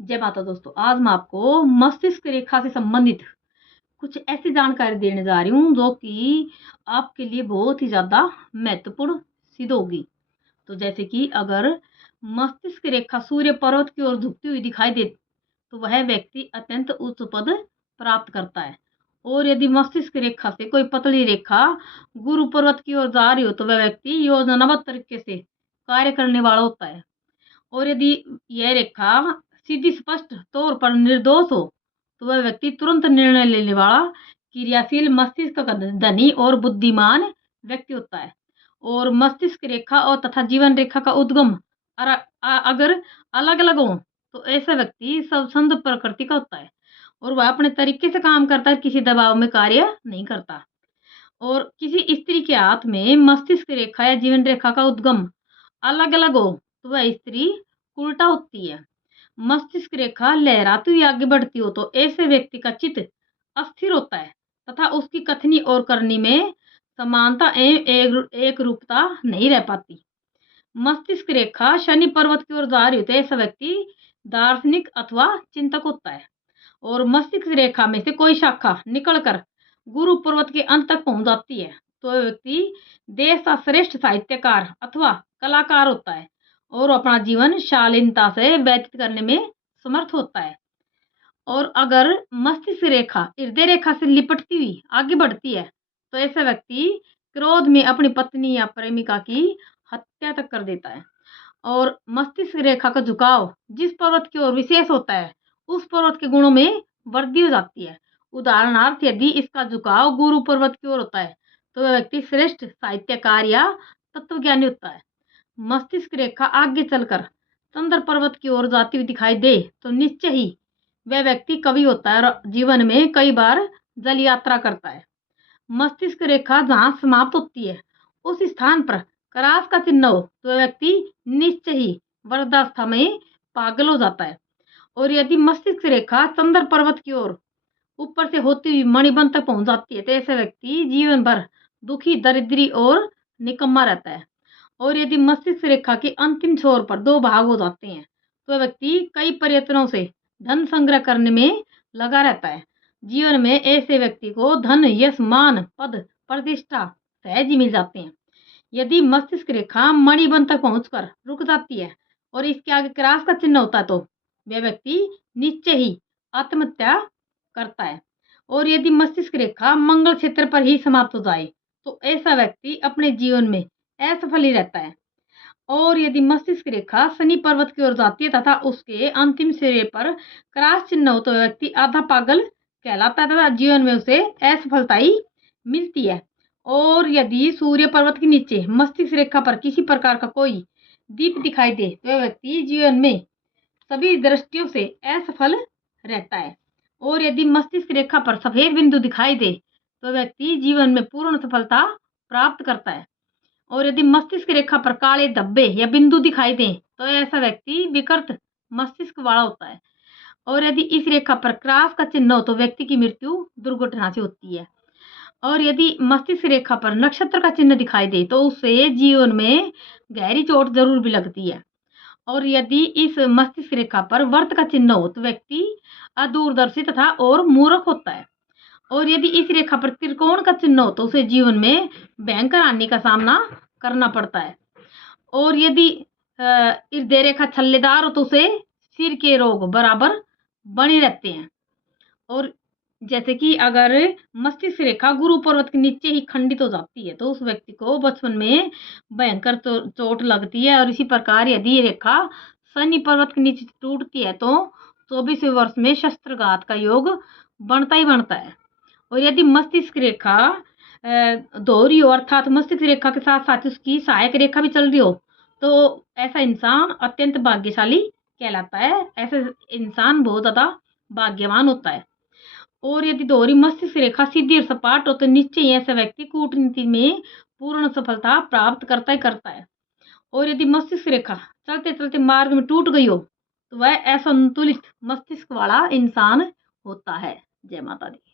जय माता दोस्तों, आज मैं आपको मस्तिष्क रेखा से संबंधित कुछ ऐसी जानकारी देने जा रही हूँ जो कि आपके लिए बहुत ही ज़्यादा महत्वपूर्ण सिद्ध होगी। तो जैसे कि अगर मस्तिष्क रेखा सूर्य पर्वत की ओर झुकती हुई दिखाई दे तो वह व्यक्ति अत्यंत उच्च पद प्राप्त करता है। और यदि मस्तिष्क रेखा से कोई पतली रेखा गुरु पर्वत की ओर जा रही हो तो वह व्यक्ति योजनाबद्ध तरीके से कार्य करने वाला होता है। और यदि यह रेखा सीधी स्पष्ट तौर पर निर्दोष हो तो वह व्यक्ति तुरंत निर्णय लेने वाला क्रियाशील मस्तिष्क का धनी और बुद्धिमान व्यक्ति होता है। और मस्तिष्क रेखा और तथा जीवन रेखा का उद्गम अगर अलग अलग हो तो ऐसा व्यक्ति स्वच्छंद प्रकृति का होता है और वह अपने तरीके से काम करता है, किसी दबाव में कार्य नहीं करता। और किसी स्त्री के हाथ में मस्तिष्क रेखा या जीवन रेखा का उद्गम अलग अलग हो तो वह स्त्री उल्टा होती है। मस्तिष्क रेखा लहराती हुई आगे बढ़ती हो तो ऐसे व्यक्ति का चित्त अस्थिर होता है तथा उसकी कथनी और करनी में समानता एवं एक रूपता नहीं रह पाती। मस्तिष्क रेखा शनि पर्वत की ओर जा रही हो तो ऐसा व्यक्ति दार्शनिक अथवा चिंतक होता है। और मस्तिष्क रेखा में से कोई शाखा निकलकर गुरु पर्वत के अंत तक पहुंच जाती है तो वह व्यक्ति देश का श्रेष्ठ साहित्यकार अथवा कलाकार होता है और अपना जीवन शालीनता से व्यतीत करने में समर्थ होता है। और अगर मस्तिष्क रेखा हृदय रेखा से लिपटती हुई आगे बढ़ती है तो ऐसा व्यक्ति क्रोध में अपनी पत्नी या प्रेमिका की हत्या तक कर देता है। और मस्तिष्क रेखा का झुकाव जिस पर्वत की ओर विशेष होता है उस पर्वत के गुणों में वृद्धि हो जाती है। उदाहरणार्थ यदि इसका झुकाव गुरु पर्वत की ओर होता है तो वह व्यक्ति श्रेष्ठ साहित्यकार या तत्वज्ञानी होता है। मस्तिष्क रेखा आगे चलकर चंद्र पर्वत की ओर जाती हुई दिखाई दे तो निश्चय ही वह व्यक्ति कवि होता है और जीवन में कई बार जल यात्रा करता है। मस्तिष्क रेखा जहाँ समाप्त होती है उस स्थान पर क्रॉस का चिन्ह हो तो वह व्यक्ति निश्चय ही वृद्धावस्था में पागल हो जाता है। और यदि मस्तिष्क रेखा चंद्र पर्वत की ओर ऊपर से होती हुई मणिबंध तक पहुंच जाती है तो ऐसा व्यक्ति जीवन भर दुखी, दरिद्री और निकम्मा रहता है। और यदि मस्तिष्क रेखा के अंतिम छोर पर दो भाग हो जाते हैं तो व्यक्ति कई प्रयत्नों से धन संग्रह करने में लगा रहता है। जीवन में ऐसे व्यक्ति को धन, यश, मान, पद, प्रतिष्ठा सहज ही मिल जाते हैं। यदि मस्तिष्क रेखा मणिबंध तक पहुंचकर रुक जाती है और इसके आगे क्रॉस का चिन्ह होता है तो वह व्यक्ति निश्चय ही आत्महत्या करता है। और यदि मस्तिष्क रेखा मंगल क्षेत्र पर ही समाप्त हो जाए तो ऐसा व्यक्ति अपने जीवन में असफल ही रहता है। और यदि मस्तिष्क रेखा शनि पर्वत की ओर जाती है तथा उसके अंतिम सिरे पर क्रॉस चिन्ह हो तो व्यक्ति आधा पागल कहलाता है तथा जीवन में उसे असफलता ही मिलती है। और यदि सूर्य पर्वत के नीचे मस्तिष्क रेखा पर किसी प्रकार का कोई दीप दिखाई दे तो वह व्यक्ति जीवन में सभी दृष्टियों से असफल रहता है। और यदि मस्तिष्क रेखा पर सफेद बिंदु दिखाई दे तो व्यक्ति जीवन में पूर्ण सफलता प्राप्त करता है। और यदि मस्तिष्क रेखा पर काले धब्बे या बिंदु दिखाई दें तो ऐसा व्यक्ति विकृत मस्तिष्क वाला होता है। और यदि इस रेखा पर क्रॉस का चिन्ह हो तो व्यक्ति की मृत्यु दुर्घटना से होती है। और यदि मस्तिष्क रेखा पर नक्षत्र का चिन्ह दिखाई दे तो उससे जीवन में गहरी चोट जरूर भी लगती है। और यदि इस मस्तिष्क रेखा पर वर्त का चिन्ह हो तो व्यक्ति अदूरदर्शी तथा और मूर्ख होता है। और यदि इस रेखा पर त्रिकोण का चिन्ह हो तो उसे जीवन में भयंकर हानि का सामना करना पड़ता है। और यदि हृदय रेखा छल्लेदार हो तो उसे सिर के रोग बराबर बने रहते हैं। और जैसे कि अगर मस्तिष्क रेखा गुरु पर्वत के नीचे ही खंडित हो जाती है तो उस व्यक्ति को बचपन में भयंकर चोट लगती है। और इसी प्रकार यदि ये रेखा शनि पर्वत के नीचे टूटती है तो 24वें वर्ष में शस्त्रघात का योग बनता ही बनता है। और यदि मस्तिष्क रेखा दोहरी हो अर्थात मस्तिष्क रेखा के साथ साथ उसकी सहायक रेखा भी चल रही हो तो ऐसा इंसान अत्यंत भाग्यशाली कहलाता है। ऐसा इंसान बहुत ज्यादा भाग्यवान होता है। और यदि दोहरी मस्तिष्क रेखा सीधी और सपाट हो तो निश्चय ही ऐसा व्यक्ति कूटनीति में पूर्ण सफलता प्राप्त करता ही करता है। और यदि मस्तिष्क रेखा चलते चलते मार्ग में टूट गई हो तो वह असंतुलित मस्तिष्क वाला इंसान होता है। जय माता दी।